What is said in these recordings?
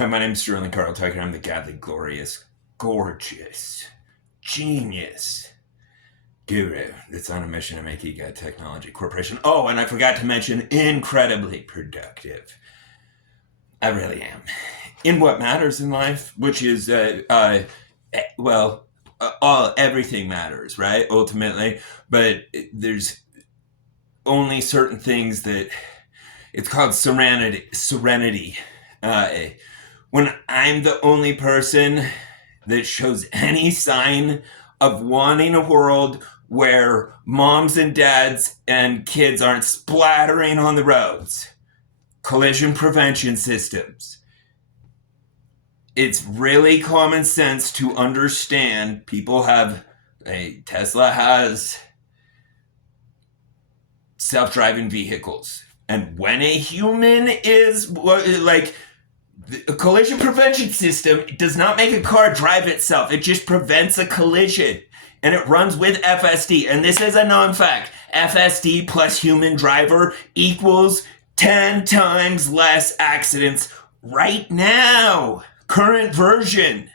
Hi, my name's Sterling Carl Tucker. I'm the godly, glorious, gorgeous, genius guru that's on a mission to make EGOT Technology Corporation. Oh, and I forgot to mention, incredibly productive. I really am. In what matters in life, which is, everything matters, right? Ultimately. But there's only certain things that it's called serenity. When I'm the only person that shows any sign of wanting a world where moms and dads and kids aren't splattering on the roads, collision prevention systems. It's really common sense to understand Tesla has self-driving vehicles. And when a human is like, a collision prevention system does not make a car drive itself. It just prevents a collision. And it runs with FSD. And this is a known fact. FSD plus human driver equals 10 times less accidents right now. Current version.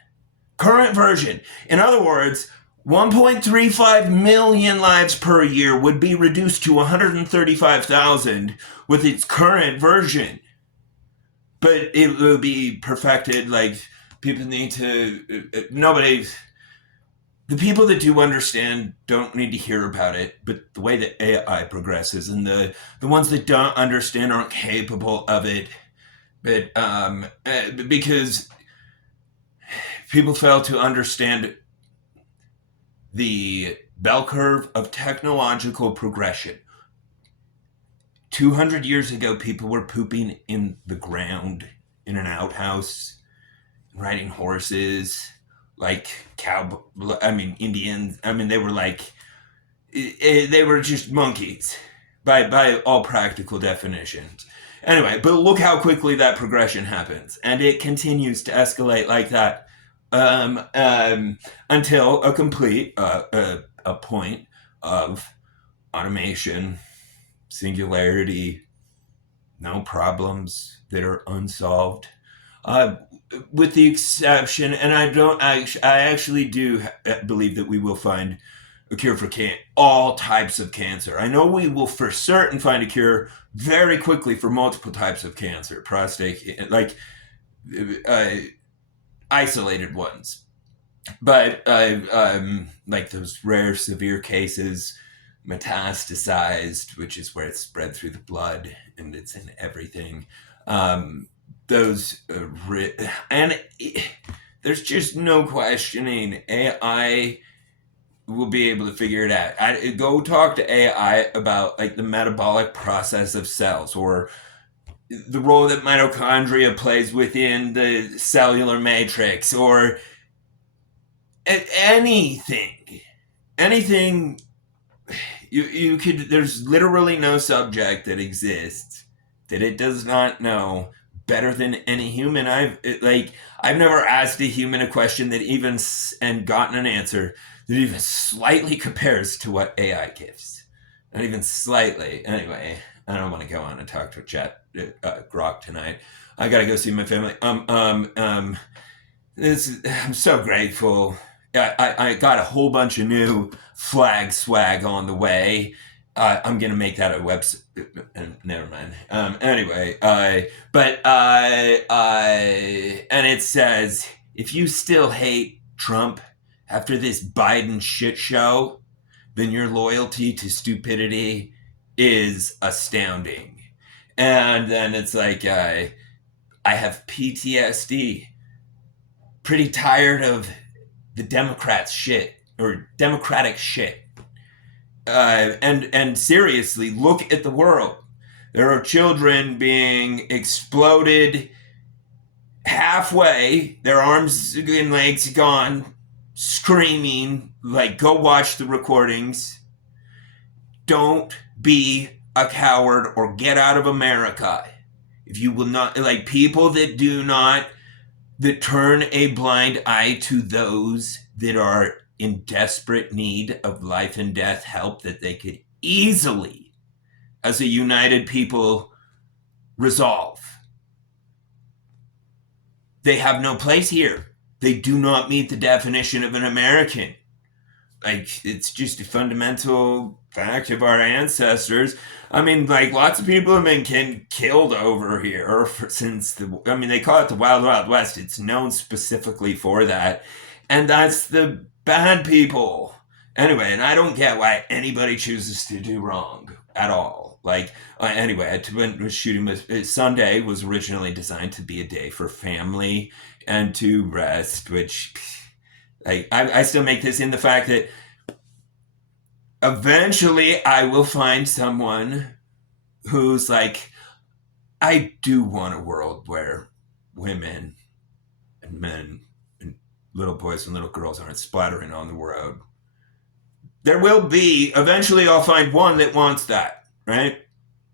In other words, 1.35 million lives per year would be reduced to 135,000 with its current version. But it will be perfected. Like, people need to, the people that do understand don't need to hear about it, but the way that AI progresses, and the ones that don't understand aren't capable of it, but because people fail to understand the bell curve of technological progression. 200 years ago, people were pooping in the ground in an outhouse, riding horses, like Indians. They were just monkeys by all practical definitions. Anyway, but look how quickly that progression happens, and it continues to escalate like that until a complete a point of automation, singularity, no problems that are unsolved, with the exception, and I actually do believe that we will find a cure for all types of cancer. I know we will for certain find a cure very quickly for multiple types of cancer, prostate, like isolated ones, but like those rare severe cases, metastasized, which is where it's spread through the blood and it's in everything. There's just no questioning AI will be able to figure it out. Go talk to AI about like the metabolic process of cells, or the role that mitochondria plays within the cellular matrix, or anything you could. There's literally no subject that exists that it does not know better than any human. I've never asked a human a question that even and gotten an answer that even slightly compares to what AI gives. Not even slightly. Anyway, I don't want to go on and talk to Grok tonight. I gotta go see my family. I'm so grateful. I got a whole bunch of new flag swag on the way. I'm gonna make that a website. Never mind. Anyway, and it says, if you still hate Trump after this Biden shit show, then your loyalty to stupidity is astounding. And then it's like, I have PTSD. Pretty tired of the Democrats shit, or Democratic shit. And seriously, look at the world. There are children being exploded halfway, their arms and legs gone, screaming, like, go watch the recordings. Don't be a coward or get out of America. If you will not, like, people that turn a blind eye to those that are in desperate need of life and death help that they could easily, as a united people, resolve. they have no place here. They do not meet the definition of an American. Like, it's just a fundamental fact of our ancestors. I mean, like, lots of people have been killed over here since they call it the Wild Wild West. It's known specifically for that. And that's the bad people. Anyway, and I don't get why anybody chooses to do wrong at all. Like, anyway, I was shooting with Sunday was originally designed to be a day for family and to rest, which I still make this in the fact that eventually I will find someone who's like, I do want a world where women and men and little boys and little girls aren't splattering on the road. There will be, eventually I'll find one that wants that, right?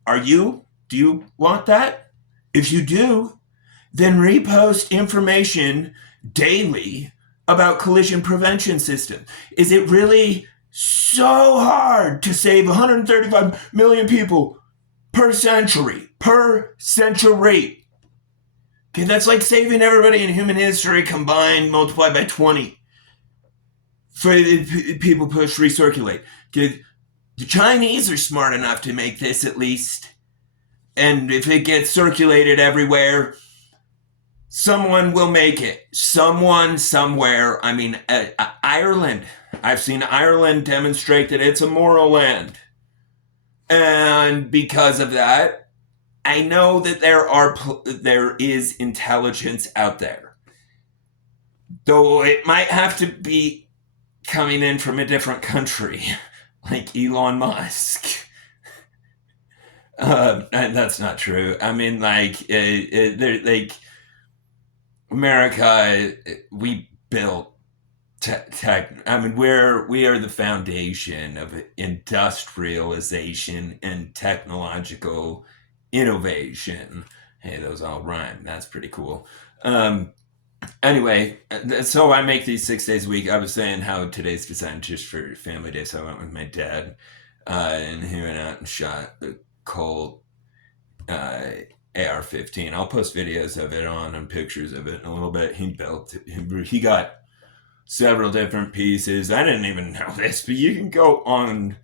Do you want that? If you do, then repost information daily about collision prevention system. Is it really so hard to save 135 million people per century? Okay, that's like saving everybody in human history combined multiplied by 20 for people push recirculate. Okay, the Chinese are smart enough to make this at least. And if it gets circulated everywhere, someone will make it. Someone somewhere. I mean, Ireland. I've seen Ireland demonstrate that it's a moral land. And because of that, I know that there is intelligence out there. Though it might have to be coming in from a different country, like Elon Musk. And that's not true. I mean, like America, we built tech. I mean, we are the foundation of industrialization and technological innovation. Hey, those all rhyme. That's pretty cool. Anyway, so I make these 6 days a week. I was saying how today's designed just for family day, so I went with my dad, and he went out and shot the Colt AR-15. I'll post videos of it and pictures of it in a little bit. He got several different pieces. I didn't even know this, but you can go on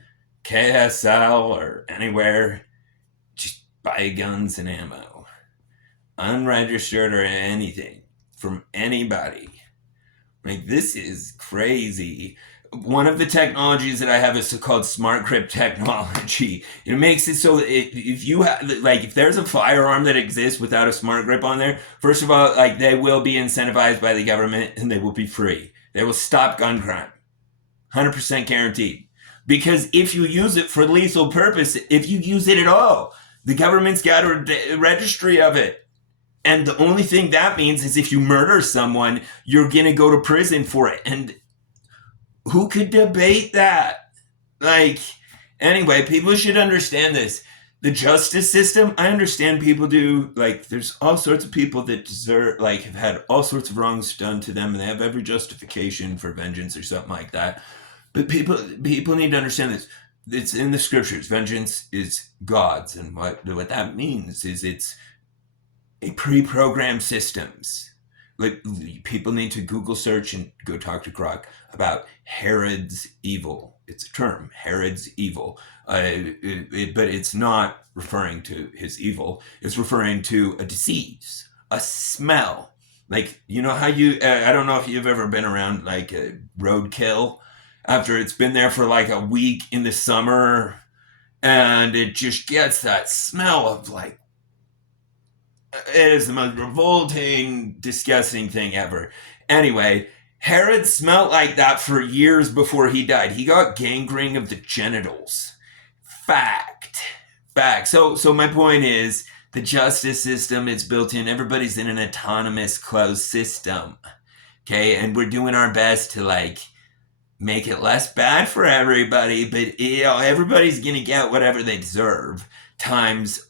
KSL or anywhere, just buy guns and ammo, unregistered or anything, from anybody. Like, this is crazy. One of the technologies that I have is called smart grip technology. It makes it so that if there's a firearm that exists without a smart grip on there, first of all, like, they will be incentivized by the government and they will be free. They will stop gun crime. 100% guaranteed. Because if you use it for lethal purpose, if you use it at all, the government's got a registry of it. And the only thing that means is if you murder someone, you're going to go to prison for it. And who could debate that? Like, anyway, people should understand this. The justice system, I understand people do, like, there's all sorts of people that deserve, like, have had all sorts of wrongs done to them, and they have every justification for vengeance or something like that. But people need to understand this. It's in the scriptures. Vengeance is God's. And what that means is it's a pre-programmed systems. Like, people need to Google search and go talk to Grok about Herod's evil. It's a term, Herod's evil. But it's not referring to his evil. It's referring to a disease, a smell. Like, you know how I don't know if you've ever been around, like, a roadkill after it's been there for like a week in the summer, and it just gets that smell of, like, it is the most revolting, disgusting thing ever. Anyway, Herod smelled like that for years before he died. He got gangrene of the genitals. Fact. So my point is, the justice system is built in. Everybody's in an autonomous, closed system. Okay, and we're doing our best to, like, make it less bad for everybody, but everybody's gonna get whatever they deserve. Times,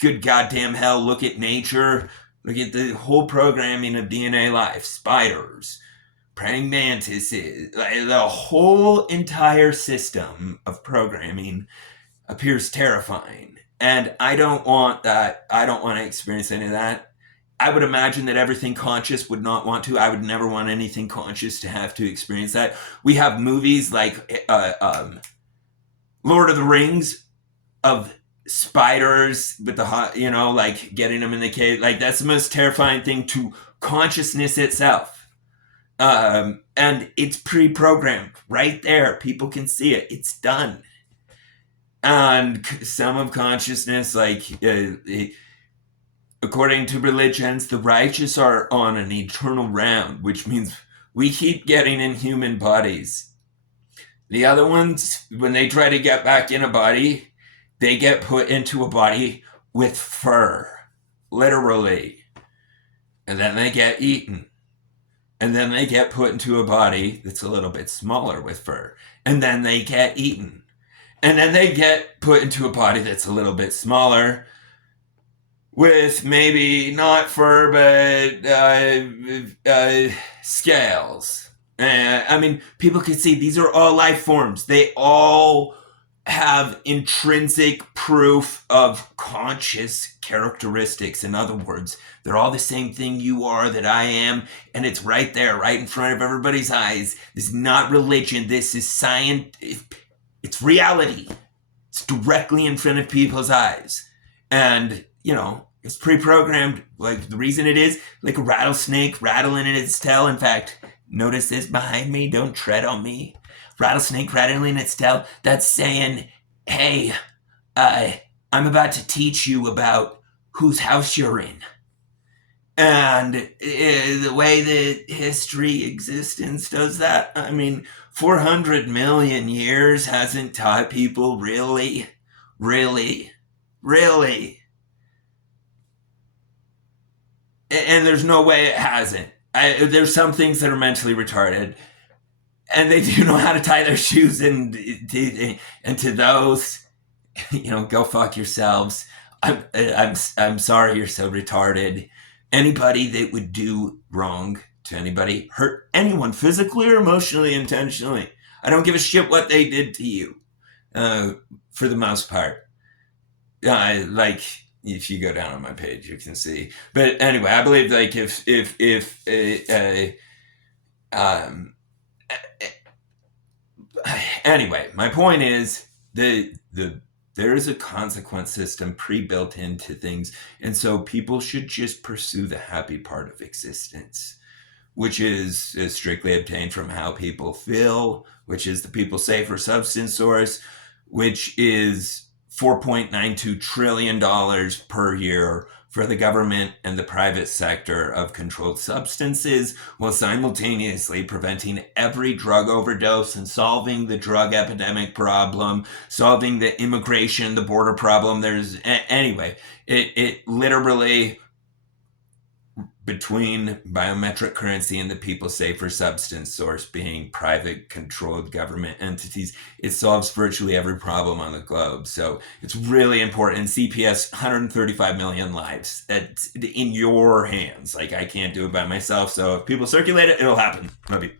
good goddamn hell, look at nature. Look at the whole programming of DNA life. Spiders, praying mantises, the whole entire system of programming appears terrifying. And I don't want that. I don't want to experience any of that. I would imagine that everything conscious would not want to. I would never want anything conscious to have to experience that. We have movies like Lord of the Rings of spiders with the hot, like getting them in the cave. Like that's the most terrifying thing to consciousness itself. And it's pre-programmed right there. People can see it. It's done. And some of consciousness, like according to religions, the righteous are on an eternal round, which means we keep getting in human bodies. The other ones, when they try to get back in a body, they get put into a body with fur, literally. And then they get eaten. And then they get put into a body that's a little bit smaller with fur. And then they get eaten. And then they get put into a body that's a little bit smaller with maybe not fur, but scales. I mean, people can see these are all life forms. They all have intrinsic proof of conscious characteristics. In other words, they're all the same thing you are, that I am, and it's right there, right in front of everybody's eyes. This is not religion. This is science. It's reality. It's directly in front of people's eyes. And, it's pre-programmed. Like, the reason it is, like a rattlesnake rattling in its tail. In fact, notice this behind me. Don't tread on me. Rattlesnake rattling its tail. That's saying, hey, I'm about to teach you about whose house you're in. And the way that history, existence does that, 400 million years hasn't taught people really. And there's no way it hasn't. There's some things that are mentally retarded, and they do know how to tie their shoes, and to those, go fuck yourselves. I'm sorry you're so retarded. Anybody that would do wrong to anybody, hurt anyone physically or emotionally, intentionally, I don't give a shit what they did to you, for the most part. Like, if you go down on my page, you can see. But anyway, I believe like anyway, my point is there is a consequence system pre-built into things, and so people should just pursue the happy part of existence, which is strictly obtained from how people feel, which is the people safer substance source, which is $4.92 trillion per year for the government and the private sector of controlled substances, while simultaneously preventing every drug overdose and solving the drug epidemic problem, solving the immigration, the border problem. Anyway, it literally, between biometric currency and the people safer substance source being private controlled government entities, it solves virtually every problem on the globe. So it's really important. CPS, 135 million lives. That's in your hands. Like, I can't do it by myself. So if people circulate it, it'll happen. Love you.